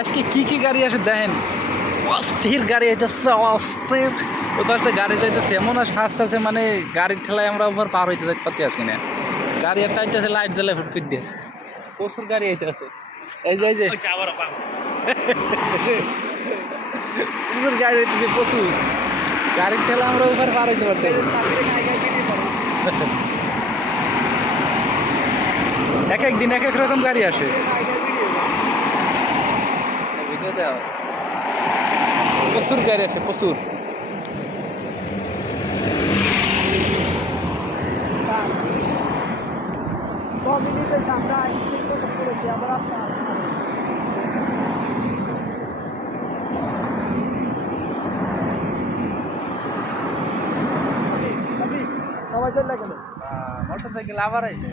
আজকে কি গাড়ি আসে দেখেন, অস্থির গাড়ি আইতেছে, অস্থির। ওই পাশে গাড়ি যাইতেছে এমন আসতেছে, মানে গাড়ির ঠেলায় আমরা ওপর পার হইতে যাইতে পারতে আসি না। গাড়ি একটা আইতেছে লাইট জ্বালায় ফুট করে দিয়ে, প্রচুর গাড়ি আইতেছে। এই যে প্রচুর গাড়ি হইতেছে, প্রচুর গাড়ির ঠেলা আমরা ওপর পার হইতে পারতে। এক এক দিন এক এক রকম গাড়ি আসে। ভিডিও দেওয়া প্রচুর গাড়ি আসে, প্রচুর। সবাই চলে গেল, মোটরসাইকেল আবার আইছে।